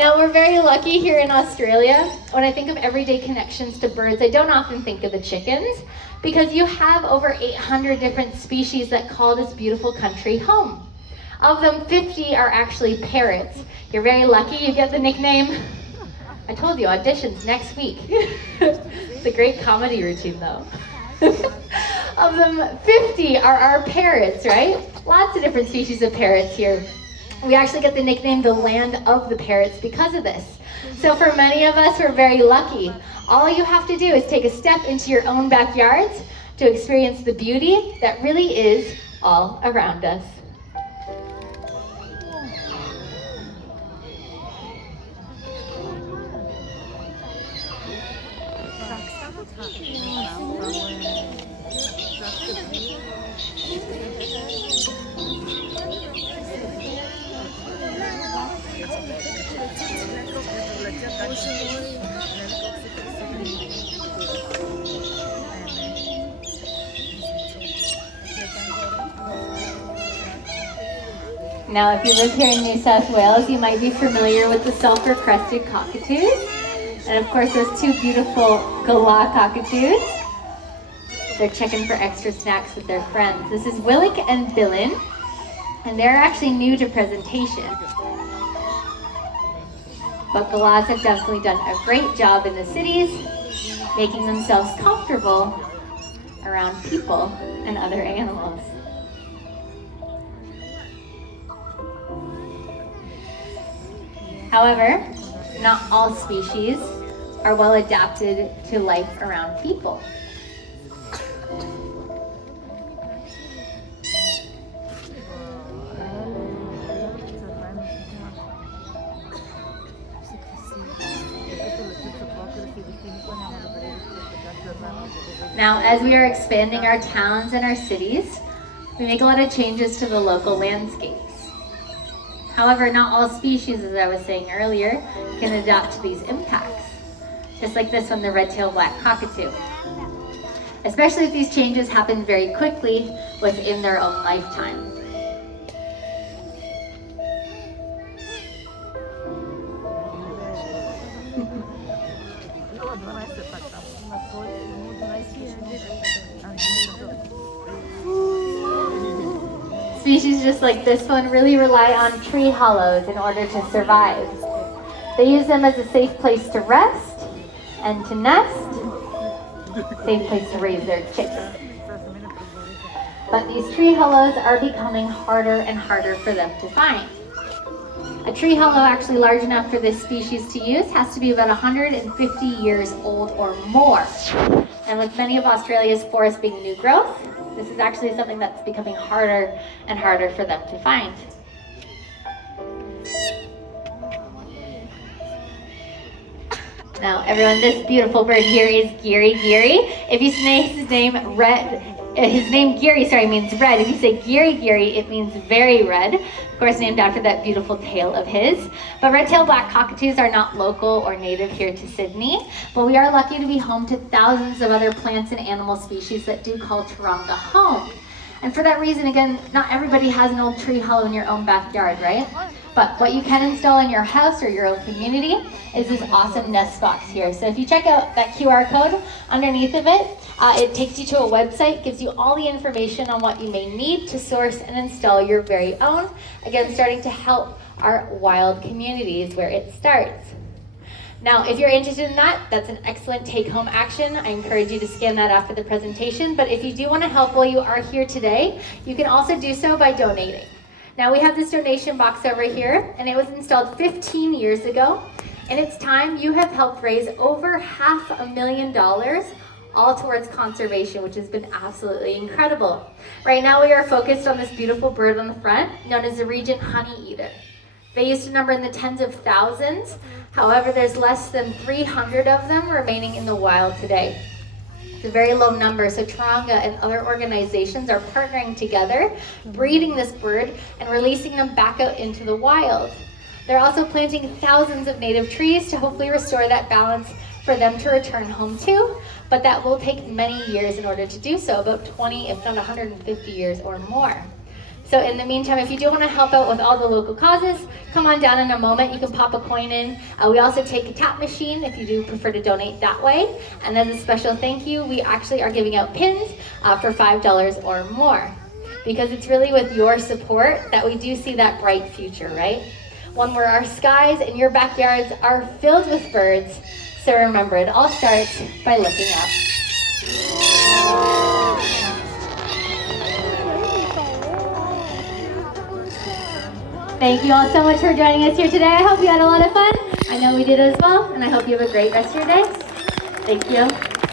Now, we're very lucky here in Australia. When I think of everyday connections to birds, I don't often think of the chickens because you have over 800 different species that call this beautiful country home. Of them, 50 are actually parrots. You're very lucky you get the nickname. I told you, auditions next week. It's a great comedy routine though. Of them, 50 are our parrots, right? Lots of different species of parrots here. We actually get the nickname the land of the parrots because of this. So for many of us, we're very lucky. All you have to do is take a step into your own backyards to experience the beauty that really is all around us. Now, if you live here in New South Wales, you might be familiar with the sulfur-crested cockatoos. And of course, those two beautiful galah cockatoos. They're checking for extra snacks with their friends. This is Willick and Billin, and they're actually new to presentation. But galahs have definitely done a great job in the cities, making themselves comfortable around people and other animals. However, not all species are well adapted to life around people. Now, as we are expanding our towns and our cities, we make a lot of changes to the local landscapes. However, not all species, as I was saying earlier, can adapt to these impacts. Just like this one, the red-tailed black cockatoo. Especially if these changes happen very quickly within their own lifetime. Species just like this one really rely on tree hollows in order to survive. They use them as a safe place to rest and to nest, safe place to raise their chicks. But these tree hollows are becoming harder and harder for them to find. A tree hollow actually large enough for this species to use has to be about 150 years old or more. And with many of Australia's forests being new growth, this is actually something that's becoming harder and harder for them to find. Now, everyone, this beautiful bird here is Geary. If you say his name Geary, means red. If you say Geary, it means very red. Of course, named after that beautiful tail of his. But red-tailed black cockatoos are not local or native here to Sydney, but we are lucky to be home to thousands of other plants and animal species that do call Taronga home. And for that reason, again, not everybody has an old tree hollow in your own backyard, right? But what you can install in your house or your own community is this awesome nest box here. So if you check out that QR code underneath of it, it takes you to a website, gives you all the information on what you may need to source and install your very own. Again, starting to help our wild communities where it starts. Now, if you're interested in that, that's an excellent take-home action. I encourage you to scan that after the presentation. But if you do want to help while you are here today, you can also do so by donating. Now, we have this donation box over here, and it was installed 15 years ago. In its time, you have helped raise over $500,000 all towards conservation, which has been absolutely incredible. Right now, we are focused on this beautiful bird on the front, known as the Regent Honeyeater. They used to number in the tens of thousands. However, there's less than 300 of them remaining in the wild today. It's a very low number, so Taronga and other organizations are partnering together, breeding this bird and releasing them back out into the wild. They're also planting thousands of native trees to hopefully restore that balance for them to return home to, but that will take many years in order to do so, about 20, if not 150 years or more. So in the meantime, if you do want to help out with all the local causes, come on down in a moment. You can pop a coin in. We also take a tap machine if you do prefer to donate that way. And as a special thank you, we actually are giving out pins for $5 or more. Because it's really with your support that we do see that bright future, right? One where our skies and your backyards are filled with birds. So remember, it all starts by looking up. Thank you all so much for joining us here today. I hope you had a lot of fun. I know we did as well, and I hope you have a great rest of your day. Thank you.